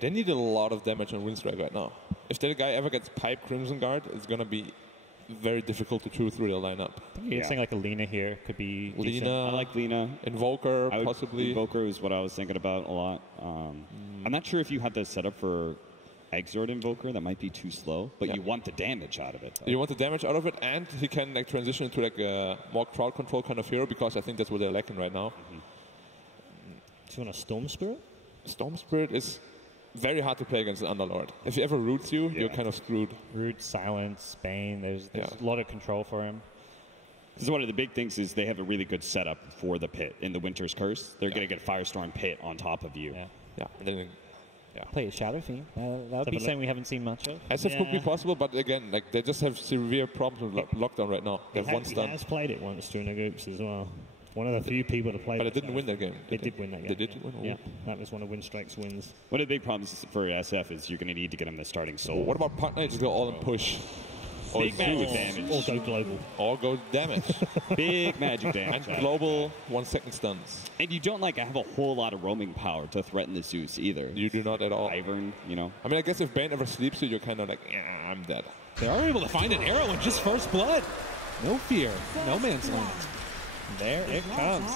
They need a lot of damage on Winstrike right now. If that guy ever gets Pipe Crimson Guard, it's going to be very difficult to chew through the lineup. You're saying like a Lina here could be decent. I like Lina. Invoker, possibly. Invoker is what I was thinking about a lot. I'm not sure if you had the setup for Exort Invoker. That might be too slow, but you want the damage out of it. You want the damage out of it, and he can like transition into like a more crowd control kind of hero, because I think that's what they're lacking right now. Do you want a Storm Spirit? Storm Spirit is very hard to play against an Underlord. If he ever roots you, you're kind of screwed. Root, Silence, Bane, there's a lot of control for him. This is one of the big things is they have a really good setup for the pit in the Winter's Curse. They're going to get Firestorm Pit on top of you. And then, play a Shadow Fiend. That would be something we haven't seen much of. SF could be possible, but again, like they just have severe problems with lockdown right now. They have one stun. He has played it once during the groups as well. One of the few people to play. But it didn't win that game. They did win that game. They did win? Yeah, that was one of Winstrike's wins. One of the big problems for SF is you're going to need to get him the starting soul. What about Partner? Just go all in push. Big magic damage. Or go global. Or go damage. Big magic damage. And global 1 second stuns. And you don't like have a whole lot of roaming power to threaten the Zeus either. You do not at all. Ivern, you know. I mean, I guess if Bane ever sleeps you, you're kind of like, yeah, I'm dead. They are able to find an arrow in just first blood. No fear. No man's land. There it comes.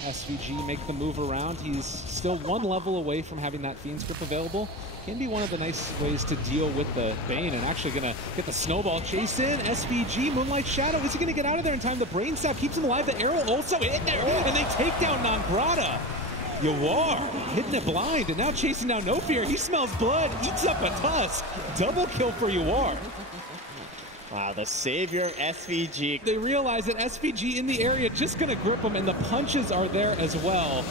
SVG make the move around. He's still one level away from having that Fiend's Grip available. Can be one of the nice ways to deal with the Bane, and actually going to get the snowball chase in. SVG, Moonlight Shadow. Is he going to get out of there in time? The Brain Stab keeps him alive. The arrow also in there, and they take down Nangrata. Yawar hitting it blind, and now chasing down No Fear. He smells blood, eats up a tusk. Double kill for Yawar. Wow, the savior SVG. They realize that SVG in the area just going to grip him, and the punches are there as well.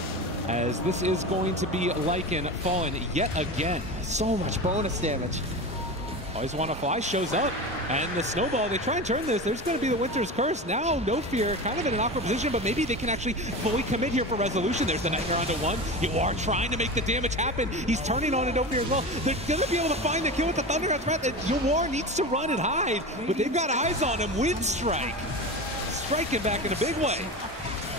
As this is going to be Lycan fallen yet again. So much bonus damage. Always Want to Fly shows up, and the snowball, they try and turn this. There's going to be the Winter's Curse. Now, No Fear, kind of in an awkward position, but maybe they can actually fully commit here for resolution. There's the Nightmare onto one. You are trying to make the damage happen. He's turning on to No Fear as well. They're going to be able to find the kill with the Thunderheart's Wrath. Yawar needs to run and hide, but they've got eyes on him. Winstrike striking back in a big way.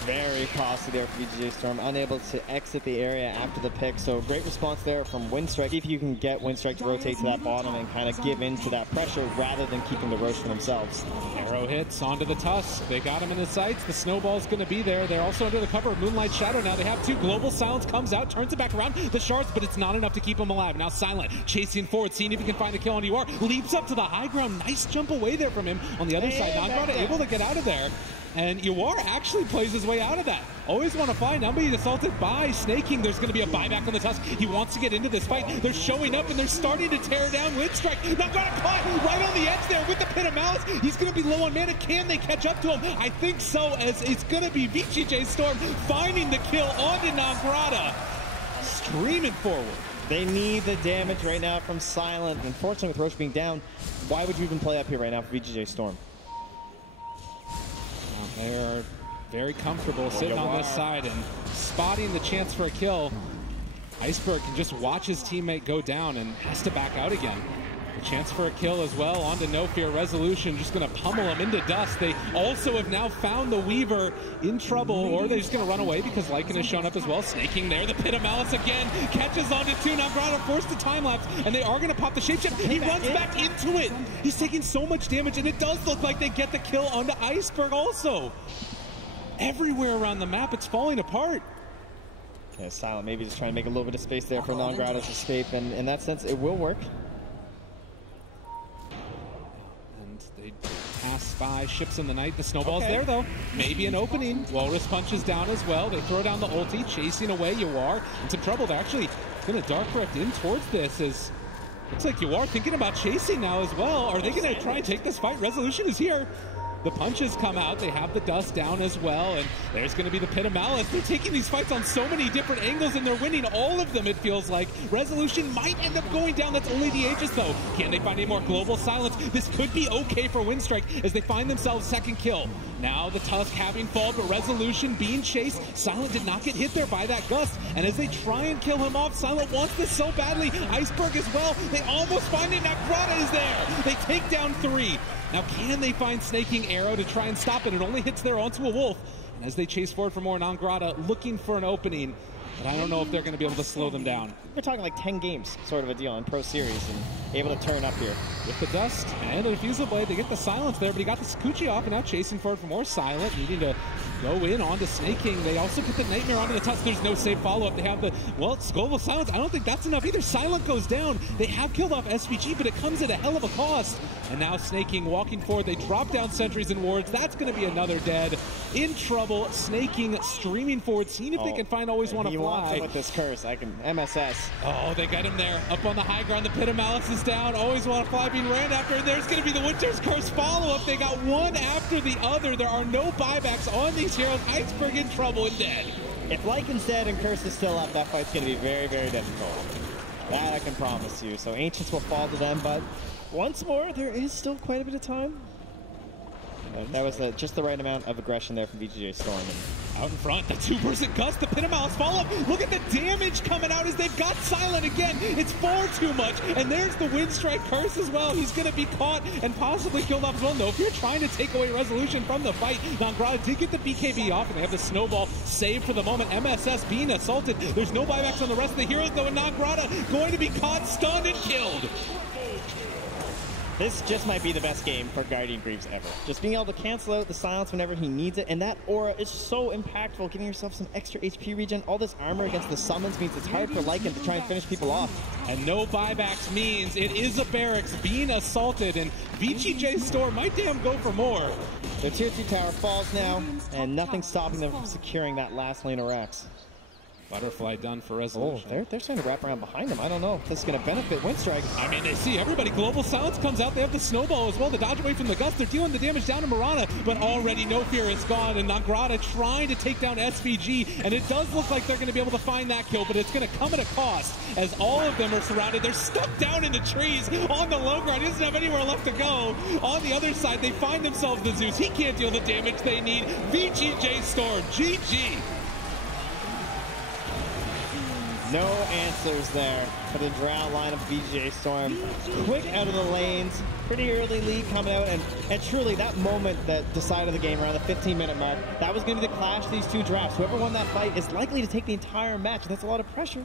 Very costly there for VGJ Storm, unable to exit the area after the pick. So great response there from Winstrike. If you can get Winstrike to rotate to that bottom and kind of give in to that pressure rather than keeping the roast for themselves. Arrow hits onto the Tusk. They got him in the sights. The snowball's going to be there. They're also under the cover of Moonlight Shadow now. They have two. Global Silence comes out, turns it back around. The shards, but it's not enough to keep him alive. Now Silent chasing forward, seeing if he can find the kill on UR. Leaps up to the high ground. Nice jump away there from him on the other side. Nangrata able to get out of there. And Yawar actually plays his way out of that. Always Want to Fly, now being assaulted by Snaking. There's going to be a buyback on the Tusk. He wants to get into this fight. They're showing up and they're starting to tear down Winstrike. Not going to caught right on the edge there with the Pit of Malice. He's going to be low on mana. Can they catch up to him? I think so, as it's going to be VGJ Storm finding the kill onto Nangrata. Streaming forward. They need the damage right now from Silent. Unfortunately, with Roche being down, why would you even play up here right now for VGJ Storm? They are very comfortable sitting on this side and spotting the chance for a kill. Iceberg can just watch his teammate go down and has to back out again. The chance for a kill as well onto No Fear. Resolution just going to pummel him into dust. They also have now found the Weaver in trouble, or they're just going to run away because Lycan has shown up as well. Snaking there. The Pit of Malice again. Catches onto two. Nangrata forced the time lapse, and they are going to pop the shapeshift. He runs back into it. He's taking so much damage, and it does look like they get the kill onto Iceberg also. Everywhere around the map, it's falling apart. Okay, Silent maybe just trying to make a little bit of space there for Nangrata's escape, and in that sense, it will work. They pass by ships in the night. The snowball's there, though. Maybe an opening. Walrus punches down as well. They throw down the ulti, chasing away Yawar. In some trouble. They're actually going to Dark Rift in towards this. As looks like Yawar thinking about chasing now as well. Are they going to try and take this fight? Resolution is here. The punches come out. They have the dust down as well. And there's going to be the Pit of Malice. They're taking these fights on so many different angles, and they're winning all of them, it feels like. Resolution might end up going down. That's only the Aegis, though. Can they find any more Global Silence? This could be okay for Winstrike as they find themselves second kill. Now the Tusk having fall, but Resolution being chased. Silent did not get hit there by that gust. And as they try and kill him off, Silent wants this so badly. Iceberg as well. They almost find it. Nangrata is there. They take down three. Now, can they find Snaking Arrow to try and stop it? It only hits there onto a wolf. And as they chase forward for more, Nangrata looking for an opening. but I don't know if they're going to be able to slow them down. We're talking like 10 games sort of a deal in Pro Series and able to turn up here. With the dust and the Refusal Blade, they get the silence there, but he got the Sakuchi off and now chasing for it for more silent, needing to go in onto Snake King. They also get the Nightmare onto the Tusk. There's no safe follow-up. They have the, well, Skull of Silence. I don't think that's enough either. Silent goes down. They have killed off SVG, but it comes at a hell of a cost. And now Snake King walking forward. They drop down sentries and wards. That's going to be another dead. In trouble. Snake King streaming forward, seeing if they can find Always Want to Fly. He wants it with this curse. I can MSS. Oh, they got him there. Up on the high ground. The Pit of Malice is down. Always Want to Fly being ran after. And there's going to be the Winter's Curse follow-up. They got one after the other. There are no buybacks on these heroes. Iceberg in trouble and dead. If Lycan's dead and Curse is still up, that fight's going to be very, very difficult. That I can promise you. So Ancients will fall to them, but once more, there is still quite a bit of time. That was just the right amount of aggression there from VGJ Storm. Out in front, the 2% Gust, the Pit of Malice follow-up. Look at the damage coming out as they've got Silent again. It's far too much. And there's the Winstrike Curse as well. He's going to be caught and possibly killed off as well. No, if you're trying to take away resolution from the fight, Nangrada did get the BKB off, and they have the Snowball saved for the moment. MSS being assaulted. There's no buybacks on the rest of the heroes, though, and Nangrada going to be caught, stunned, and killed. This just might be the best game for Guardian Greaves ever. Just being able to cancel out the silence whenever he needs it, and that aura is so impactful, giving yourself some extra HP regen. All this armor against the summons means it's hard for Lycan to try and finish people off. And no buybacks means it is a barracks being assaulted, and VGJ Storm might damn go for more. Their tier 2 tower falls now, and nothing's stopping them from securing that last lane of Rex. Butterfly done for resolution. Oh, they're starting to wrap around behind him. I don't know if this is going to benefit Winstrike. I mean, they see everybody. Global Silence comes out. They have the Snowball as well. The dodge away from the Gust. They're dealing the damage down to Murata, but already No Fear is gone. And Nangrada trying to take down SVG. And it does look like they're going to be able to find that kill, but it's going to come at a cost as all of them are surrounded. They're stuck down in the trees on the low ground. He doesn't have anywhere left to go. On the other side, they find themselves the Zeus. He can't deal the damage they need. VGJ Storm, GG. No answers there for the Drow line of VGJ Storm. Quick out of the lanes, pretty early lead coming out, and truly that moment that decided the game around the 15-minute mark, that was going to be the clash of these two drafts. Whoever won that fight is likely to take the entire match, and that's a lot of pressure.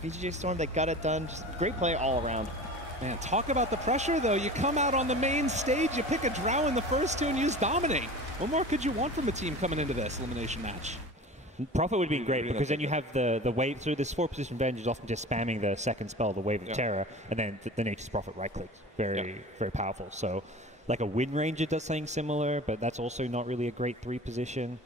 The VGJ Storm, they got it done. Just great play all around. Man, talk about the pressure, though. You come out on the main stage, you pick a Drow in the first two, and you just dominate. What more could you want from a team coming into this elimination match? Profit would be great because then you have the wave. So this 4-position advantage is often just spamming the second spell, the Wave of Terror, and then the Nature's Prophet right clicks. Very powerful. So like a Wind Ranger does something similar, but that's also not really a great 3 position.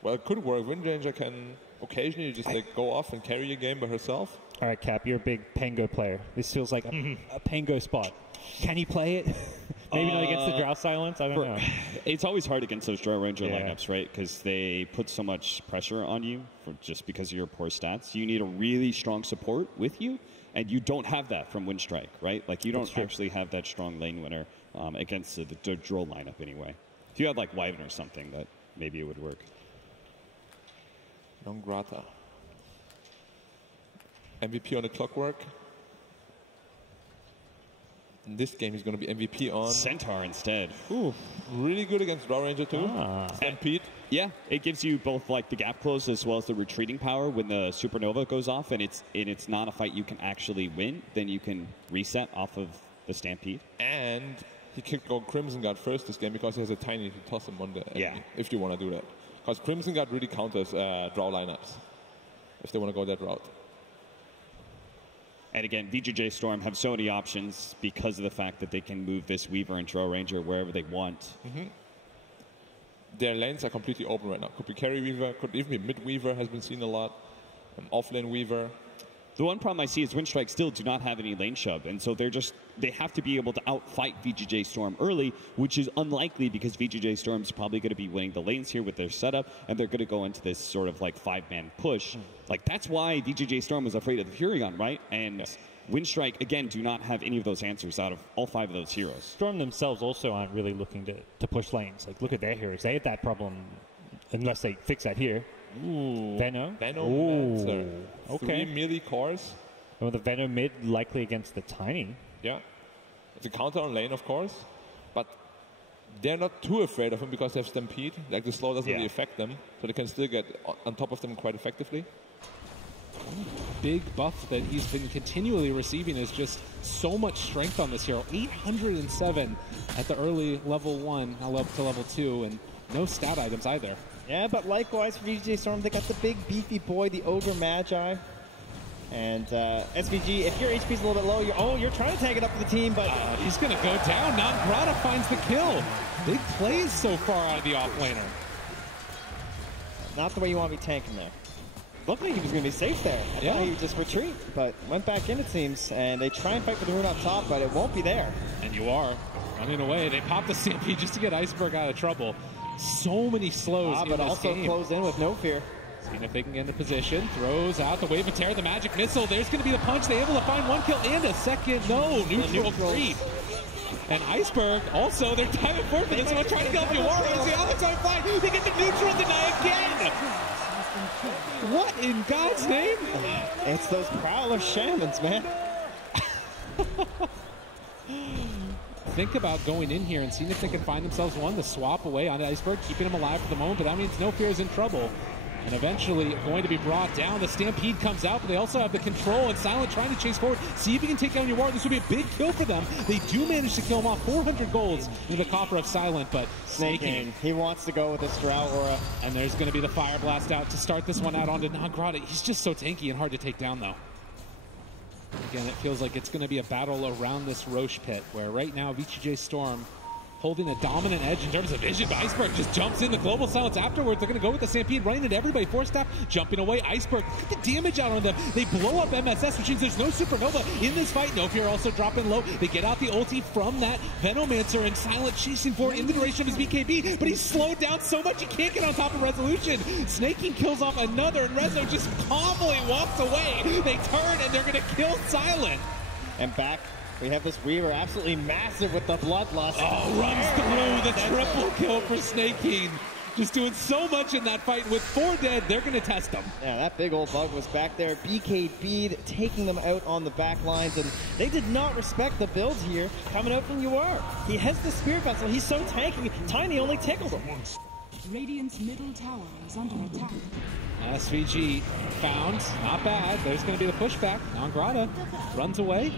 Well, it could work. Wind Ranger can occasionally just like go off and carry a game by herself. All right, Cap, you're a big Pango player. This feels like a Pango spot. Can he play it? Maybe not against the Drow Silence? I don't know. It's always hard against those Drow Ranger lineups, right? Because they put so much pressure on you just because of your poor stats. You need a really strong support with you, and you don't have that from Winstrike, right? Like, you don't actually have that strong lane winner against the Drow lineup anyway. If you had, like, Wyvern or something, that maybe it would work. Nangrada. MVP on the Clockwork. In this game, he's going to be MVP on Centaur instead. Ooh, really good against Drow Ranger too. Stampede. Yeah, it gives you both like the gap close as well as the retreating power when the Supernova goes off, and it's not a fight you can actually win. Then you can reset off of the Stampede. And he could go Crimson Guard first this game because he has a tiny to toss him on the enemy, if you want to do that. Because Crimson Guard really counters Drow lineups if they want to go that route. And again, VGJ Storm have so many options because of the fact that they can move this Weaver and Drow Ranger wherever they want. Their lanes are completely open right now. Could be Carry Weaver, could even be Mid Weaver, has been seen a lot. Offlane Weaver. The one problem I see is Winstrike still do not have any lane shove, and so they have to be able to outfight VGJ Storm early, which is unlikely because VGJ Storm's probably going to be winning the lanes here with their setup, and they're going to go into this sort of like 5-man push. Like, that's why VGJ Storm was afraid of the Furion, right? And Winstrike, again, do not have any of those answers out of all 5 of those heroes. Storm themselves also aren't really looking to push lanes. Like, look at their heroes. They had that problem unless they fix that here. Ooh. Venom. Mancer. Okay. 3 melee cores. Well, the Venom mid likely against the Tiny. Yeah. It's a counter on lane, of course. But they're not too afraid of him because they have Stampede. Like, the slow doesn't really affect them. So they can still get on top of them quite effectively. big buff that he's been continually receiving is just so much strength on this hero. 807 at the early level 1, now up to level 2, and no stat items either. Yeah, but likewise for VGJ Storm, they got the big beefy boy, the Ogre Magi. And SVG, if your HP's a little bit low, you're trying to tag it up for the team, but he's going to go down. Nangrata finds the kill. Big plays so far out of the offlaner. Not the way you want to be tanking there. Looked like he was going to be safe there. I thought he would just retreat, but went back in, it seems. And they try and fight for the rune on top, but it won't be there. And you are running away. They pop the Stampede just to get Iceberg out of trouble. So many slows in but this also game. close in with no fear. Seeing if they can get into position. Throws out the Wave of Terror, the Magic Missile. There's going to be the punch. They're able to find 1 kill and a second. No, neutral creep. And Iceberg, also, they're diving forward for this one, trying to kill Fiora. It's the other time fight. They get the neutral deny again. What in God's name? It's those Prowler Shamans, man. Think about going in here and seeing if they can find themselves one to swap away on Iceberg, keeping him alive for the moment, but that means No Fear is in trouble. And eventually going to be brought down. The Stampede comes out, but they also have the control, and Silent trying to chase forward. See if he can take down Yawar. This will be a big kill for them. They do manage to kill him off. 400 golds in the coffer of Silent, but Snaking. He wants to go with his Drow Aura. And there's going to be the Fire Blast out to start this one out onto Nangrata. He's just so tanky and hard to take down, though. Again, it feels like it's going to be a battle around this Roche pit, where right now VGJ Storm holding a dominant edge in terms of vision, but Iceberg just jumps in the Global Silence afterwards. They're going to go with the Stampede, running into everybody. Force Staff jumping away. Iceberg, look at the damage out on them. They blow up MSS, which means there's no Supernova in this fight. No Fear also dropping low. They get out the ulti from that Venomancer, and Silent chasing forward in the duration of his BKB, but he's slowed down so much he can't get on top of Resolution. Snaking kills off another, and Rezo just calmly walks away. They turn, and they're going to kill Silent. And back, we have this Reaver absolutely massive with the Bloodlust. Oh, runs through the triple kill for Snaking. Just doing so much in that fight. With 4 dead, they're going to test them. Yeah, that big old bug was back there. BKB'd, taking them out on the back lines, and they did not respect the build here coming out from Yawar. He has the Spirit Vessel. He's so tanky. Tiny only tickled him. Radiant's middle tower is under attack. SVG found. Not bad. There's going to be the pushback. Nangrata runs away.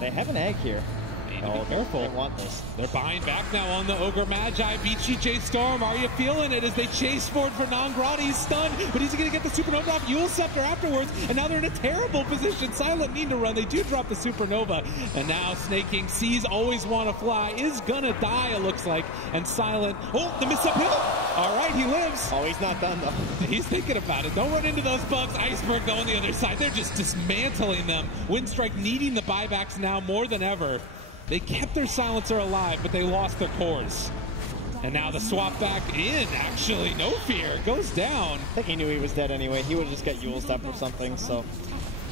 They have an egg here. Need to be careful. They want this. They're buying back now on the Ogre Magi. VGJ Storm, are you feeling it as they chase forward for Nangrata? He's stunned, but he's going to get the Supernova off Yule Scepter afterwards, and now they're in a terrible position. Silent need to run. They do drop the Supernova, and now Snaking sees always want to fly, is going to die, it looks like, and Silent, oh, the miss uphill. All right, he lives. Oh, he's not done, though. He's thinking about it. Don't run into those bugs. Iceberg, though, on the other side. They're just dismantling them. Winstrike needing the buybacks now more than ever. They kept their silencer alive, but they lost their cores. And now the swap back in, actually. No Fear goes down. I think he knew he was dead anyway. He would just get Yule's up or something, so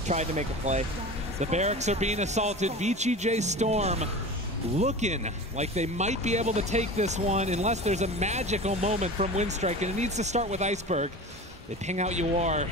tried to make a play. The barracks are being assaulted. VGJ Storm looking like they might be able to take this one unless there's a magical moment from Winstrike, and it needs to start with Iceberg. They ping out Yawar.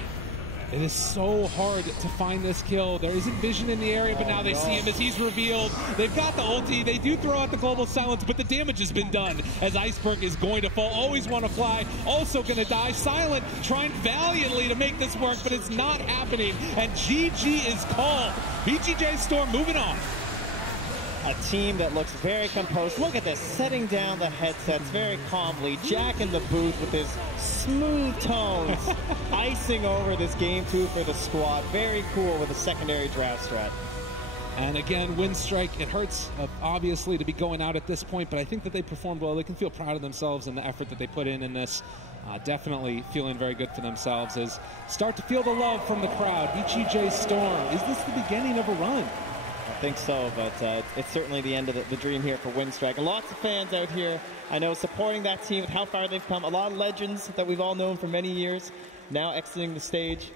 It is so hard to find this kill. There isn't vision in the area, but now they see him as he's revealed. They've got the ulti. They do throw out the Global Silence, but the damage has been done as Iceberg is going to fall. Always want to fly. Also going to die. Silent trying valiantly to make this work, but it's not happening. And GG is called. VGJ Storm moving on. A team that looks very composed. Look at this, setting down the headsets very calmly. Jack in the booth with his smooth tones, icing over this game 2 for the squad. Very cool with a secondary draft strat. And again, Winstrike, it hurts, obviously, to be going out at this point, but I think that they performed well. They can feel proud of themselves and the effort that they put in this. Definitely feeling very good for themselves as start to feel the love from the crowd. VGJ Storm, is this the beginning of a run? I think so, but it's certainly the end of the dream here for Winstrike. And lots of fans out here, I know, supporting that team with how far they've come. A lot of legends that we've all known for many years now exiting the stage.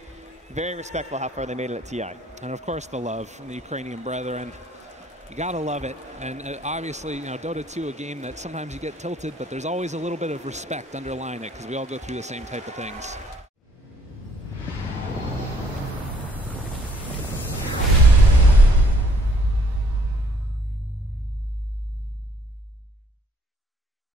Very respectful how far they made it at TI. And of course the love from the Ukrainian brethren. You gotta love it. And obviously, you know, Dota 2, a game that sometimes you get tilted, but there's always a little bit of respect underlying it because we all go through the same type of things.